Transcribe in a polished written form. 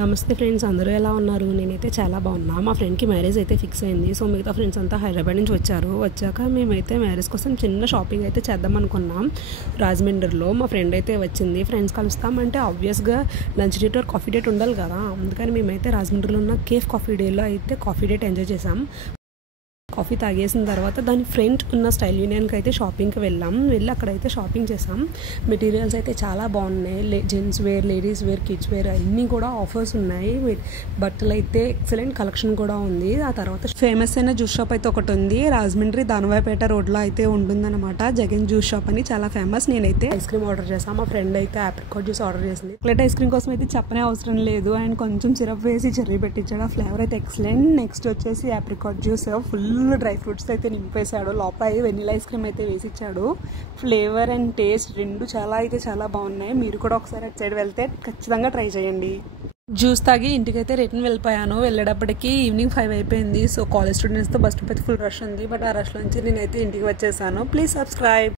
నమస్తే ఫ్రెండ్స్, అందరూ ఎలా ఉన్నారు? నేనైతే చాలా బాగున్నా. మా ఫ్రెండ్కి మ్యారేజ్ అయితే ఫిక్స్ అయింది. సో మిగతా ఫ్రెండ్స్ అంతా హైదరాబాద్ నుంచి వచ్చారు. వచ్చాక మేమైతే మ్యారేజ్ కోసం చిన్న షాపింగ్ అయితే చేద్దాం అనుకున్నాం రాజమండ్రిలో. మా ఫ్రెండ్ అయితే వచ్చింది. ఫ్రెండ్స్ కలుస్తామంటే ఆబ్వియస్గా lunch date or coffee date ఉండాలి కదా. అందుకని మేమైతే రాజమండ్రిలో ఉన్న కేఫ్ కాఫీ డేలో అయితే కాఫీ డేట్ ఎంజాయ్ చేసాం. కాఫీ తాగేసిన తర్వాత దాని ఫ్రంట్ ఉన్న స్టైల్ యూనియన్కి అయితే షాపింగ్కి వెళ్ళి అక్కడైతే షాపింగ్ చేసాం. మెటీరియల్స్ అయితే చాలా బాగున్నాయి. Gents wear, ladies wear, kids wear అన్నీ కూడా ఆఫర్స్ ఉన్నాయి. బట్టలు అయితే ఎక్సలెంట్ కలెక్షన్ కూడా ఉంది. ఆ తర్వాత ఫేమస్ అయిన జ్యూస్ షాప్ అయితే ఒకటి ఉంది. రాజమండ్రి దానవాయిపేట రోడ్లో అయితే ఉంటుందన్నమాట. జగన్ జ్యూస్ షాప్ అని చాలా ఫేమస్. నేనైతే ఐస్ క్రీమ్ ఆర్డర్ చేసాను. మా ఫ్రెండ్ అయితే ఆప్రికాట్ జ్యూస్ ఆర్డర్ చేసింది. చాక్లెట్ ఐస్ క్రీమ్ కోసం అయితే చెప్పనే అవసరం లేదు. అండ్ కొంచెం సిరప్ వేసి చెర్రీ పెట్టించాడు. ఆ ఫ్లేవర్ అయితే ఎక్సలెంట్. నెక్స్ట్ వచ్చేసి apricot juice full dry fruits అయితే నింపేశాడు. లోపల వెనిలా ఐస్ క్రీమ్ అయితే వేసిచ్చాడు. ఫ్లేవర్ అండ్ టేస్ట్ రెండు చాలా బాగున్నాయి. మీరు కూడా ఒకసారి అటు సైడ్ వెళ్తే ఖచ్చితంగా ట్రై చేయండి. జ్యూస్ తాగి ఇంటికైతే రిటర్న్ వెళ్ళిపోయాను. వెళ్ళేటప్పటికి ఈవినింగ్ 5 అయిపోయింది. సో కాలేజ్ స్టూడెంట్స్తో బస్ స్టాప్ అయితే ఫుల్ రష్ ఉంది. బట్ ఆ రష్ నుంచి నేనైతే ఇంటికి వచ్చేసాను. Please subscribe.